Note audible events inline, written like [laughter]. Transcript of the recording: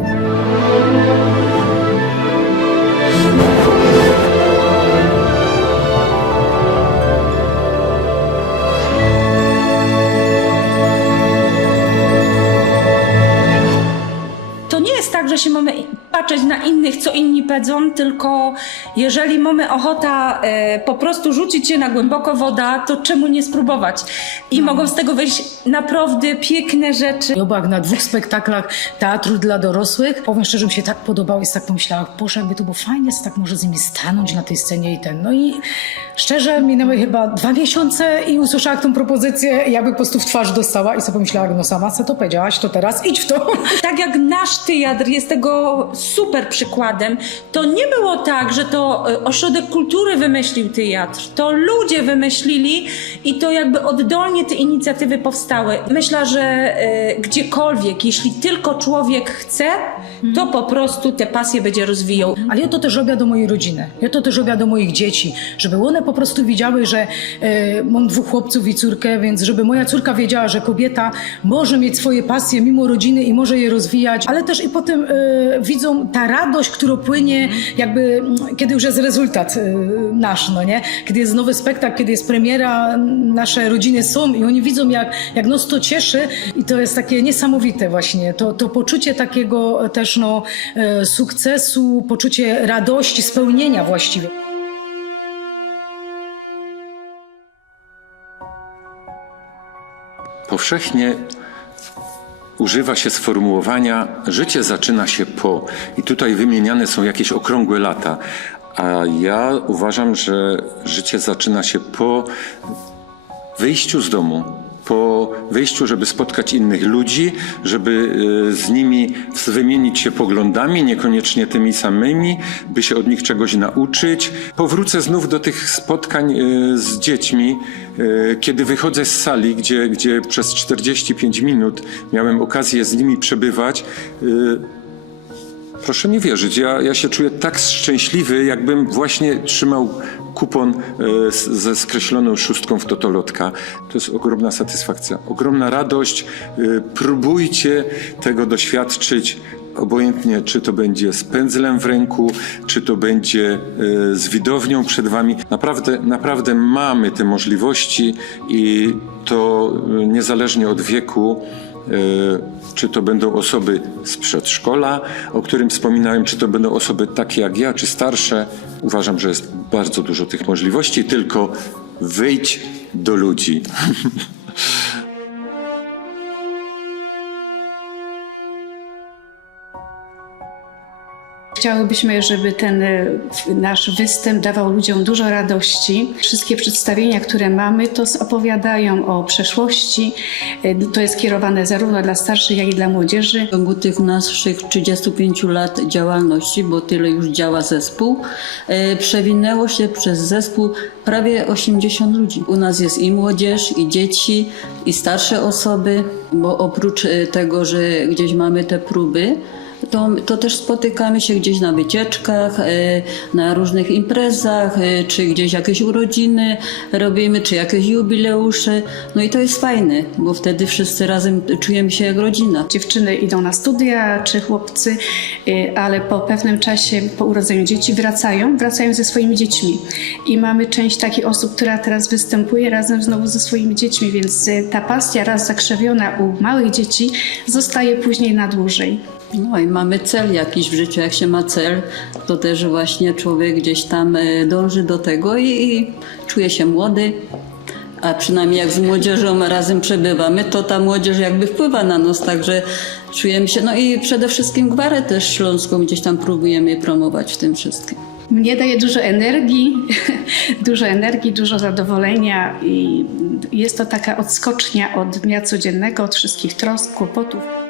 Thank you. To nie jest tak, że się mamy patrzeć na innych, co inni pedzą, tylko jeżeli mamy ochota e, po prostu rzucić się na głęboko woda, to czemu nie spróbować? I mogą z tego wyjść naprawdę piękne rzeczy. Ja byłam na dwóch spektaklach teatru dla dorosłych. Powiem szczerze, mi się tak podobało i tak pomyślałam, Boże, jakby to było fajnie, tak może z nimi stanąć na tej scenie i ten. No i szczerze, minęły chyba dwa miesiące i usłyszałam tą propozycję, jakby po prostu w twarz dostała i sobie pomyślałam, no sama co to powiedziałaś, to teraz idź w to. Tak jak nasz teatr jest tego super przykładem, to nie było tak, że to e, Ośrodek Kultury wymyślił teatr. To ludzie wymyślili i to jakby oddolnie te inicjatywy powstały. Myślę, że e, gdziekolwiek, jeśli tylko człowiek chce, to po prostu te pasje będzie rozwijał. Ale ja to też robię do mojej rodziny. Ja to też robię do moich dzieci, żeby one po prostu widziały, że e, mam dwóch chłopców i córkę, więc żeby moja córka wiedziała, że kobieta może mieć swoje pasje mimo rodziny i może je rozwijać, ale też i potem e, widzą ta radość, która płynie jakby, mm, kiedy już jest rezultat e, nasz, no nie? Kiedy jest nowy spektakl, kiedy jest premiera, nasze rodziny są i oni widzą, jak, jak nas to cieszy i to jest takie niesamowite właśnie. To, to poczucie takiego też no, e, sukcesu, poczucie radości, spełnienia właściwie. Powszechnie używa się sformułowania życie zaczyna się po. I tutaj wymieniane są jakieś okrągłe lata. A ja uważam, że życie zaczyna się po wyjściu z domu, po wyjściu, żeby spotkać innych ludzi, żeby y, z nimi wymienić się poglądami, niekoniecznie tymi samymi, by się od nich czegoś nauczyć. Powrócę znów do tych spotkań y, z dziećmi, y, kiedy wychodzę z sali, gdzie, gdzie przez 45 minut miałem okazję z nimi przebywać. Proszę mi wierzyć, ja, ja się czuję tak szczęśliwy, jakbym właśnie trzymał kupon e, ze skreśloną szóstką w totolotka. To jest ogromna satysfakcja, ogromna radość. E, Próbujcie tego doświadczyć. Obojętnie, czy to będzie z pędzlem w ręku, czy to będzie e, z widownią przed wami. Naprawdę, naprawdę mamy te możliwości i to e, niezależnie od wieku. E, czy to będą osoby z przedszkola, o którym wspominałem, czy to będą osoby takie jak ja, czy starsze. Uważam, że jest bardzo dużo tych możliwości, tylko wyjdź do ludzi. [laughs] Chciałybyśmy, żeby ten e, nasz występ dawał ludziom dużo radości. Wszystkie przedstawienia, które mamy, to opowiadają o przeszłości. E, To jest kierowane zarówno dla starszych, jak i dla młodzieży. W ciągu tych naszych 35 lat działalności, bo tyle już działa zespół, e, przewinęło się przez zespół prawie 80 ludzi. U nas jest i młodzież, i dzieci, i starsze osoby, bo oprócz tego, że gdzieś mamy te próby, to, to też spotykamy się gdzieś na wycieczkach, e, na różnych imprezach, e, czy gdzieś jakieś urodziny robimy, czy jakieś jubileusze. No i to jest fajne, bo wtedy wszyscy razem czujemy się jak rodzina. Dziewczyny idą na studia, czy chłopcy, y, ale po pewnym czasie, po urodzeniu dzieci wracają, wracają ze swoimi dziećmi. I mamy część takich osób, która teraz występuje razem znowu ze swoimi dziećmi, więc ta pasja raz zakrzewiona u małych dzieci zostaje później na dłużej. No i mamy cel jakiś w życiu. Jak się ma cel, to też właśnie człowiek gdzieś tam e, dąży do tego i, i czuje się młody. A przynajmniej jak z młodzieżą razem przebywamy, to ta młodzież jakby wpływa na nas, także czujemy się. No i przede wszystkim gwarę też śląską gdzieś tam próbujemy promować w tym wszystkim. Mnie daje dużo energii, [laughs] dużo energii, dużo zadowolenia i jest to taka odskocznia od dnia codziennego, od wszystkich trosk, kłopotów.